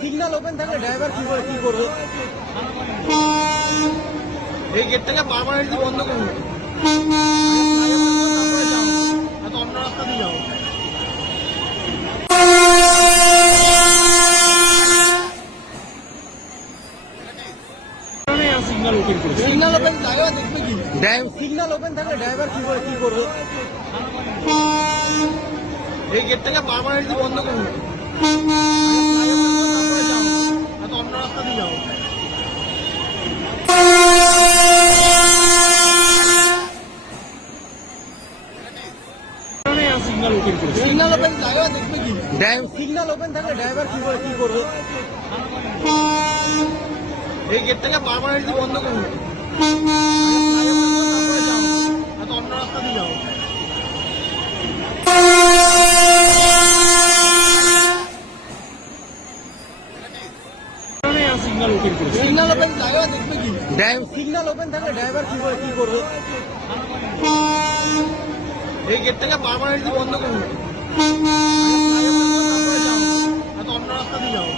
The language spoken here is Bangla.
সিগন্যাল ওপেন থাকলে ড্রাইভার কি করে কি করবে? এই গেটটাকে একটু বন্ধ করুন। এত অন্য রাস্তা দিয়ে যাও সিগন্যাল ওপেন করেছে। সিগন্যাল ওপেন দেখবে কি? সিগন্যাল ওপেন থাকলে ড্রাইভার কি করে কি করবে? এই গেটটাকে বারবার একটু বন্ধ করুন অন্য রাস্তা দিয়ে যাও। সিগন্যাল ওপেন করেছে সিগন্যাল ওপেন জায়গা দেখবে কি? সিগন্যাল ওপেন থাকলে ড্রাইভার কি করে কি করবে? এই গেটটাকে একটু বন্ধ করুন অন্য রাস্তা দিয়ে যাও। সিগন্যাল ওপেন করেছে। সিগন্যাল ওপেন জায়গা দেখবে কি? সিগন্যাল ওপেন থাকলে ড্রাইভার কি করে কি করবে? এই গেটটাকে পারমানেন্টলি বন্ধ করুন এত অন্য রাস্তা দিয়ে যাও।